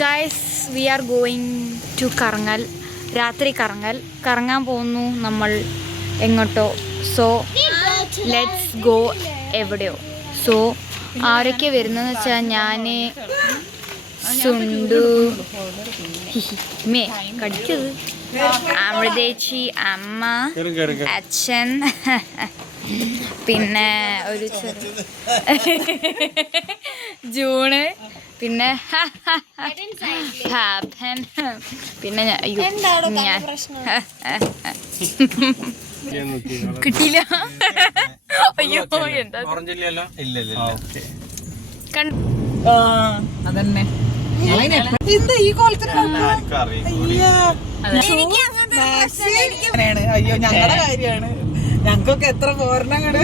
Guys we are going to കറങ്ങൽ. രാത്രി കറങ്ങാൻ പോകുന്നു നമ്മൾ എങ്ങോട്ടോ. സോ ലെറ്റ്സ് ഗോ എവിടെയോ. സോ ആരൊക്കെ വരുന്നതെന്ന് വെച്ചാൽ ഞാൻ, സുണ്ടു, മേ കടിച്ചത്, അമൃതേച്ചി, അമ്മ, അച്ഛൻ, പിന്നെ ഒരു ജൂണ്, പിന്നെ ഹാപ്പൻ, പിന്നെ ഞാൻ കിട്ടിയില്ല. അയ്യോ എന്താ അതന്നെ ഈ അയ്യോ ഞങ്ങളുടെ കാര്യമാണ്. ഞങ്ങൾക്കൊക്കെ എത്ര പോരണങ്ങട്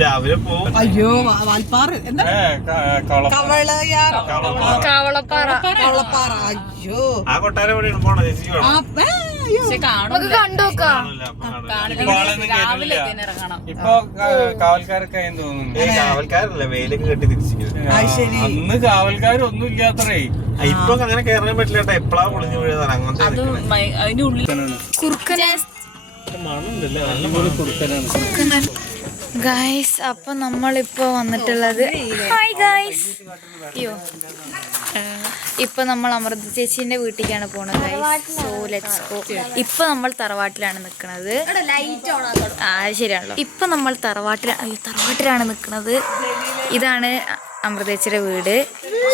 രാവിലെ പോകും. അയ്യോ വാൽപ്പാറ എന്താ കവളപ്പാറ. അയ്യോ ആ കൊട്ടാരം എവിടെയാണ് പോണത്? ഇപ്പൊ കാവൽക്കാരൊക്കെ തോന്നുന്നു. കാവൽക്കാരല്ല, വെയിലൊക്കെ കെട്ടി തിരിച്ചിരിക്കുന്നത്. അന്ന് കാവൽക്കാരൊന്നും ഇല്ലാത്തറേ. ഇപ്പൊ അങ്ങനെ കയറാൻ പറ്റില്ല കേട്ടോ. എപ്പോഴാ പൊളിഞ്ഞു വീഴുന്നതാണ് അങ്ങനത്തെ മണുണ്ടല്ലേ, നല്ലപോലെ കുറുക്കനാണ്. ഗൈസ് അപ്പൊ നമ്മളിപ്പോ വന്നിട്ടുള്ളത്, ഹായ് ഗൈസ്, അയ്യോ ഇപ്പൊ നമ്മൾ അമൃത ചേച്ചീന്റെ വീട്ടിലേക്കാണ് പോണത് ഗൈസ്. So let's go. ഇപ്പൊ നമ്മൾ തറവാട്ടിലാണ് നിക്കണത്. ശരിയാണല്ലോ. ഇപ്പൊ നമ്മൾ തറവാട്ടിലാണ് നിക്കണത്. ഇതാണ് അമൃത ചേച്ചിയുടെ വീട്.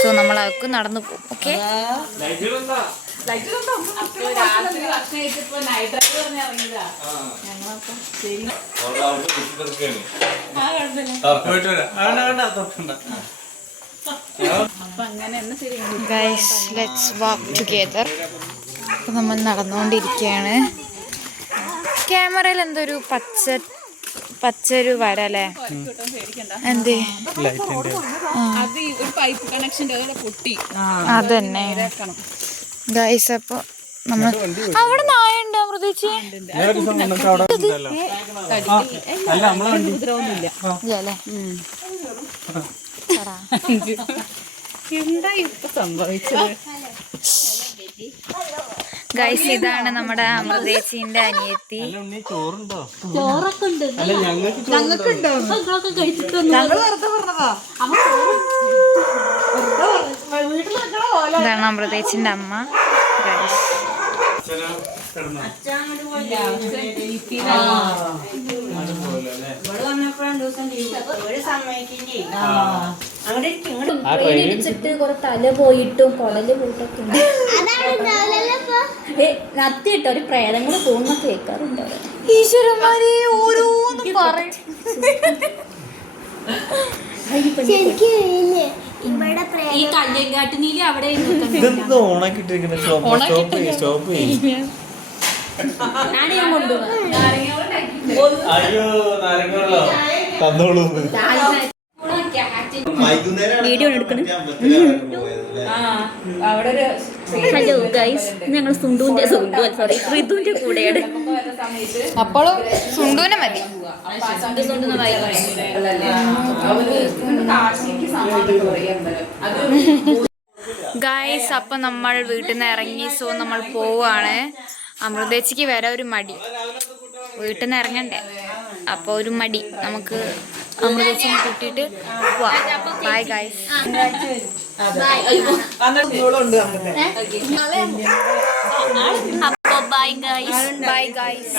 സോ നമ്മൾ അതൊക്കെ നടന്നു പോകും. Okay, guys let's walk together. അപ്പം നമ്മൾ നടന്നുകൊണ്ടിരിക്കുകയാണ്. ക്യാമറയിൽ എന്തോ പച്ചൊരു വര അല്ലേ? എന്തേ അതന്നെ ഗൈസ്. അപ്പൊ നമ്മൾ അവിടെ നായുണ്ട് അമൃതേച്ചി. അല്ലേ എന്താ ഇപ്പൊ സംഭവിച്ചത്? ഗൈസ് ഇതാണ് നമ്മുടെ അമൃതേച്ചിന്റെ അനിയത്തി. ചോറൊക്കെ ഉണ്ട്. ഞങ്ങൾക്കുണ്ടോ? ഞങ്ങൾ വെറുതെ പറഞ്ഞതാ. ഇതാണ് അമൃതേച്ചിന്റെ അമ്മ. ഗൈസ് തല പോയിട്ടും കൊടല് പോയിട്ടൊക്കെ നത്തിയിട്ട് ഒരു പ്രേതങ്ങൾ പോകുന്ന കേൾക്കാറുണ്ട്. ഈശ്വരന്മാരെ ഓരോന്നും പറയും. ഈ കല്യങ്കാട്ടിനില് അവിടെ ഞാൻ കൊണ്ടുപോകാം. വീഡിയോ എടുക്കണം. ഹലോ ഗൈസ്, ഞങ്ങൾ ഋതുവിന്റെ കൂടെയാണ്. അപ്പോഴും സുണ്ടുവിനെ മതി. ഗൈസ് അപ്പൊ നമ്മൾ വീട്ടിൽ നിന്ന് ഇറങ്ങി. സോ നമ്മൾ പോവാണ്. അമൃതേച്ചിക്ക് വരെ ഒരു മടി, വീട്ടിൽ നിന്ന് ഇറങ്ങണ്ടേ. അപ്പൊ ഒരു മടി. നമുക്ക് അമൃതേച്ചിനെ കൂട്ടിയിട്ട് പോവാം. Bye guys. അപ്പൊ ബൈ ഗൈസ്. Bye guys.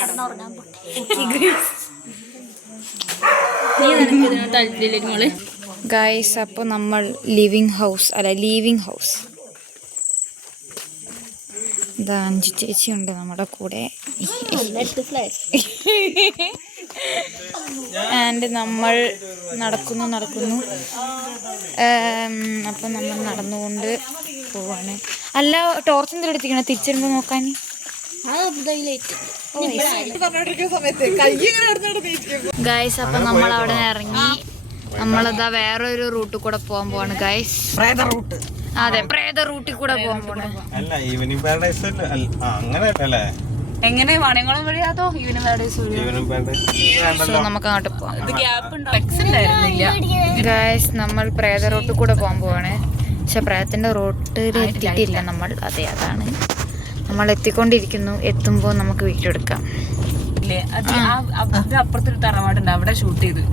താല്പര്യങ്ങള് ഗൈസ് അപ്പൊ നമ്മൾ ലീവിങ് ഹൗസ്. ഇതാ 5 ചേച്ചിയുണ്ട് നമ്മുടെ കൂടെ. ആൻഡ് നമ്മൾ നടക്കുന്നു. അപ്പം നമ്മൾ നടന്നുകൊണ്ട് പോവാണ്. അല്ല ടോർച്ച് എന്തെങ്കിലും എടുത്തിരിക്കണം തിരിച്ചിരുമ്പോ നോക്കാൻ. ഗൈസ് അപ്പൊ നമ്മൾ അവിടെ ഇറങ്ങി. നമ്മളതാ വേറൊരു റൂട്ടിൽ കൂടെ പോകാൻ പോവാണ് ഗൈസ്. അതെ, പ്രേത റൂട്ടിൽ കൂടെ പോകാൻ പോണേ. അല്ല ഈവനിങ് പാരഡൈസ് അങ്ങനെ അല്ലേ? എങ്ങനെ വാണിയംകുളം വഴി അതോ ഈവനും ജീവനും വേണ്ട സോ നമുക്ക് അങ്ങോട്ട് പോവാം. ഇത് ഗ്യാപ്പ് ഉണ്ടായിരുന്നില്ല. ഗൈസ് നമ്മൾ പ്രേത റോട്ടിൽ കൂടെ പോകാൻ പോവാണ്. പക്ഷെ പ്രേതത്തിന്റെ റോട്ടിൽ എത്തിയിട്ടില്ല നമ്മൾ. അതെ, അതാണ് നമ്മൾ എത്തിക്കൊണ്ടിരിക്കുന്നു. എത്തുമ്പോൾ നമുക്ക് വീഡിയോ എടുക്കാം. അപ്പുറത്തൊരു തറവാടുണ്ട്, അവിടെ ഷൂട്ട് ചെയ്ത്.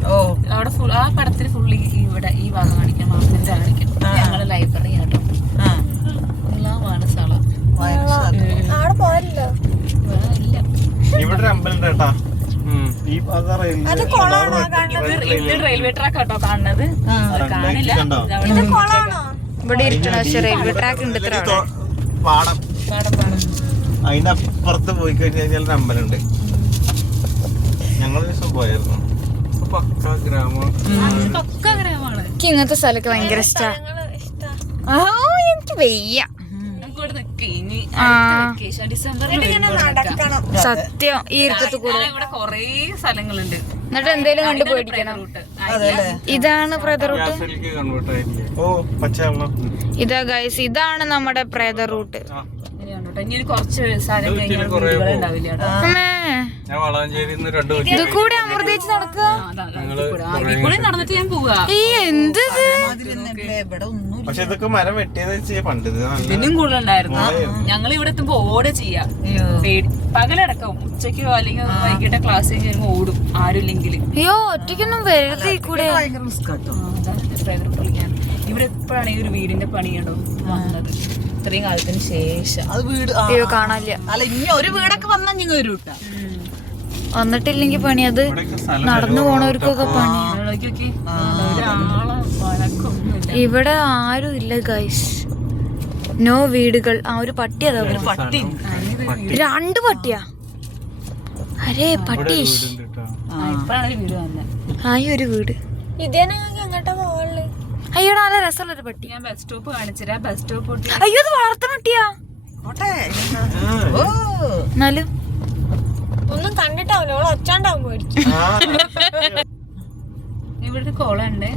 അവിടെ ഫുൾ ആ പടത്തിൽ ഫുള്ള് ഇവിടെ ഈ ഭാഗം കാണിക്കണം, മാപ്പിന്റെ കാണിക്കണം. ഞങ്ങളെ ലൈബ്രറി ആട്ടോ. എല്ലാമാണ് സ്ഥലം. ഇല്ല, ഇവിടെ ഒരു അമ്പലം ഉണ്ട് കേട്ടാ. ഈ ഇത് റെയിൽവേ ട്രാക്ക് ആട്ടോ കാണുന്നത്. കാണില്ല, ഇവിടെ ഇരിക്കണം. പക്ഷെ റെയിൽവേ ട്രാക്ക് ഉണ്ട് ഇത്ര അവിടെ. പാടം അതിന്റെ അപ്പുറത്ത് പോയി കഴിഞ്ഞാൽ ഒരു അമ്പലം ഉണ്ട്. ഞങ്ങൾ ദിവസം പോയായിരുന്നു. പക്ക ഗ്രാമം. പക്ക ഗ്രാമമാണ്. എനിക്ക് ഇങ്ങനത്തെ സ്ഥലമൊക്കെ ഭയങ്കര ഇഷ്ടാ. എനിക്ക് വയ്യ. സത്യം ഈ ഇരുത്തത്ത് കൂടെ ഇവിടെ കൊറേ സ്ഥലങ്ങളുണ്ട്. എന്നിട്ട് എന്തേലും കണ്ടു പേടിക്കണം. ഇതാണ് പ്രേത റൂട്ട്. കൺവേർട്ട് ആയില്ലേ? ഓ പച്ചവെള്ളം. ഇതാ ഗൈസ്, ഇതാണ് നമ്മുടെ പ്രേത റൂട്ട്. ഇനി കുറച്ച് സ്ഥലം കഴിഞ്ഞാൽ വീടുകളുണ്ടാവില്ല കേട്ടോ. ഞാൻ വളാഞ്ചേരിന്ന് 2 ഇത് കൂടെ അമൃതേച്ച് നടക്കുക. ഇവിടെ നടന്നിട്ട് ഞാൻ പോവാ. ഈ എന്ത് പക്ഷെ ഇതൊക്കെ മരം വെട്ടിയത് വെച്ച് പണ്ട് ഇത് നല്ല ഇതിനും കൂടുതലുണ്ടായിരുന്നു. ഞങ്ങൾ ഇവിടെ എത്തുമ്പോ ഓടെ ചെയ്യാം. പകലടക്കം ഉച്ചയ്ക്കോ അല്ലെങ്കിൽ വൈകിട്ട് ക്ലാസ് കഴിഞ്ഞ് വരുമ്പോ ഓടും ആരുമില്ലെങ്കിൽ. അയ്യോ, ഒറ്റയ്ക്കൊന്നും വെറുതെ കൂടെ. ഇവിടെ എപ്പോഴാണ് ഈ ഒരു വീടിന്റെ പണി കേട്ടോ വന്നത്, ഇത്രയും കാലത്തിന് ശേഷം. അത് വീട് അയ്യോ കാണാനില്ല. അല്ല ഇനി ഒരു വീടൊക്കെ വന്നാൽ നിങ്ങൾ ഒരു കൂട്ടാ വന്നിട്ടില്ലെങ്കിൽ പണി. അത് നടന്നു പോണവർക്കൊക്കെ പണിയാ. ഇവിടെ ആരും ഇല്ല ഗൈസ്. നോ വീടുകൾ. ആ ഒരു പട്ടി അതാ. പട്ടി 2 പട്ടിയാ. അരേ പട്ടീഷ്. ഇപ്പഴാണ് ഒരു വീട് വന്നത്. ആയി ഒരു വീട്. അയ്യോ നല്ല രസമുള്ളൊരു പട്ടി. ഞാൻ ബസ് സ്റ്റോപ്പ് കാണിച്ചുതരാം. ബസ് സ്റ്റോപ്പ് അയ്യോ അത് വളർത്തുന്ന പട്ടിയാ. എന്നാലും ഒന്നും കണ്ടിട്ടാവില്ല, അവള് ഒച്ചാണ്ടാവും പോയിരിക്കും. ഇവിടെ ഒരു കുളം ഉണ്ട്.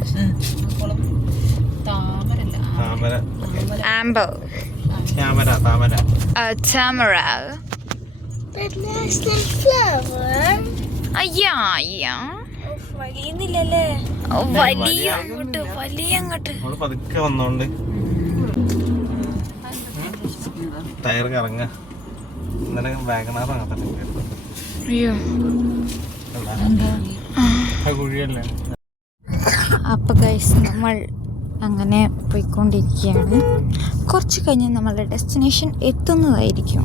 കുളം താമരല്ല, താമര. ആംബർ. താമര താമര. താമര. അയ്യാ അയ്യാ വലിയുന്നില്ലല്ലേ? വലിയ അങ്ങോട്ട്, വലിയ അങ്ങോട്ട്. നമ്മള് പതുക്കെ വന്നോണ്ട് ടയർ കറങ്ങ. ഇന്നലെ വാഗണാർ അങ്ങനത്തെ അയ്യോ. കുഴിയല്ലേ? അപ്പൊ ഗൈസ് നമ്മൾ അങ്ങനെ പോയിക്കൊണ്ടിരിക്കുകയാണ്. കുറച്ച് കഴിഞ്ഞ് നമ്മളുടെ ഡെസ്റ്റിനേഷൻ എത്തുന്നതായിരിക്കും.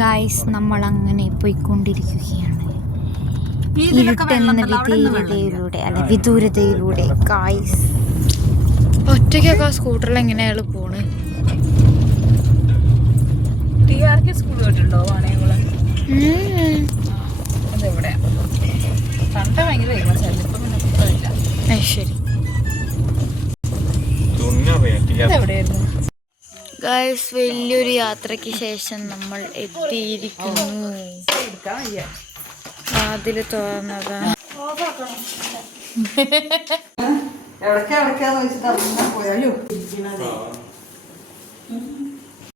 ഗൈസ് നമ്മൾ അങ്ങനെ പോയിക്കൊണ്ടിരിക്കുകയാണ്. ഇരുട്ടെന്ന വിദൂരതയിലൂടെ അല്ല വിദൂരതയിലൂടെ ഗൈസ്. ഒറ്റയ്ക്കൊക്കെ ആ സ്കൂട്ടറിൽ എങ്ങനെയാണ് പോണ്? TRK സ്കൂൾ കേട്ടിട്ടുണ്ടോ വാണിയംകുളം? അതെവിടെ? പണ്ട് ഭയങ്കര ഫേമസ് ആയിരുന്നു. ഇപ്പൊ പിന്നെ ഇല്ല. ശരി എവിടെയായിരുന്നു? ഗൈസ് വലിയൊരു യാത്രയ്ക്ക് ശേഷം നമ്മൾ എത്തിയിരിക്കുന്നു. അതില് തോന്നതാ എവിടേക്കാന്ന് വെച്ചിട്ട് പോയാലോ